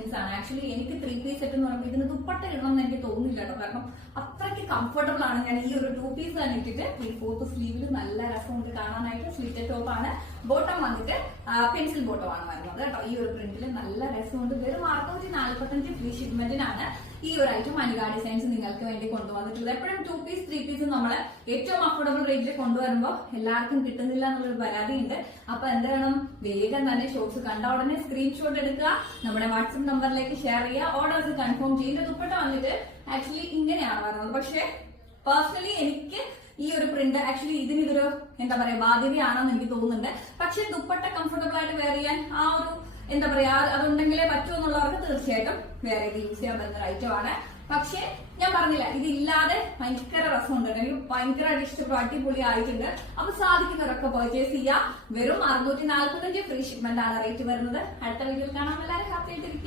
Collections ആണ്. Actually എനിക്ക് 3-piece set എന്ന് പറയുമ്പോൾ ഇതിന് ദുപ്പട്ട ഇടണം എന്ന് എനിക്ക് തോന്നുന്നില്ല കേട്ടോ. കാരണം അത്രയ്ക്ക് കംഫർട്ടബിൾ ആണ്. ഞാൻ ഈ ഒരു 2-piece തന്നെ ഇട്ടിട്ട് ഈ 4th സ്ലീവിൽ നല്ല രസമുണ്ട് കാണാനായിട്ട്. സ്ലീറ്റഡ് ടോപ്പ് ആണ്. ബോട്ടം വന്നിട്ട് പെൻസിൽ ബോട്ടം ആണ് വരുന്നത് കേട്ടോ. ഈ ഒരു പ്രിന്റിൽ നല്ല രസമുണ്ട്. വെറും 645 ഫ്രീ ഷിപ്മെന്റിനാണ് ഈ ഒരു ഐറ്റം അനിക ഡിസൈൻസ് നിങ്ങൾക്ക് വേണ്ടി കൊണ്ടുവന്നിട്ടുള്ളത്. എപ്പോഴും 2-piece 3-piece നമ്മൾ ഏറ്റവും അഫോർഡബിൾ റേറ്റിൽ കൊണ്ടുവരുമ്പോൾ എല്ലാവർക്കും കിട്ടുന്നില്ല എന്നുള്ളൊരു പരാതിയുണ്ട്. അപ്പൊ എന്ത് വേണം, വേഗം തന്നെ ഷോർട്സ് കണ്ട ഉടനെ സ്ക്രീൻഷോട്ട് എടുക്കുക, നമ്മുടെ വാട്സ്ആപ്പ് നമ്പറിലേക്ക് ഷെയർ ചെയ്യുക, ഓർഡേഴ്സ് കൺഫേം ചെയ്യുന്ന. ദുപ്പട്ട വന്നിട്ട് ആക്ച്വലി ഇങ്ങനെയാണ് വരുന്നത്. പക്ഷെ പേഴ്സണലി എനിക്ക് ഈ ഒരു പ്രിന്റ് ആക്ച്വലി ഇതൊരു എന്താ പറയാ ബാധ്യതയാണെന്ന് എനിക്ക് തോന്നുന്നുണ്ട്. പക്ഷെ ദുപ്പട്ട കംഫർട്ടബിൾ ആയിട്ട് വെയർ ചെയ്യാൻ ആ ഒരു എന്താ പറയാ അതുണ്ടെങ്കിലേ പറ്റൂ എന്നുള്ളവർക്ക് തീർച്ചയായിട്ടും വേറെ ഇത് യൂസ് ചെയ്യാൻ പറ്റുന്ന ഐറ്റം ആണ്. പക്ഷെ ഞാൻ പറഞ്ഞില്ല, ഇതില്ലാതെ ഭയങ്കര രസമുണ്ട്. എനിക്ക് ഭയങ്കരമായിട്ട് ഇഷ്ടപ്പെട്ടു, അടിപൊളി ആയിട്ടുണ്ട്. അപ്പൊ സാധിക്കുന്നവരൊക്കെ പർച്ചേസ് ചെയ്യാം. വെറും 645 ഫ്രീ ഷിപ്മെന്റ് ആണ് റേറ്റ് വരുന്നത്. അടുത്ത വീഡിയോയിൽ കാണാൻ എല്ലാവരും ഹാപ്പി ആയിട്ടിരിക്കും.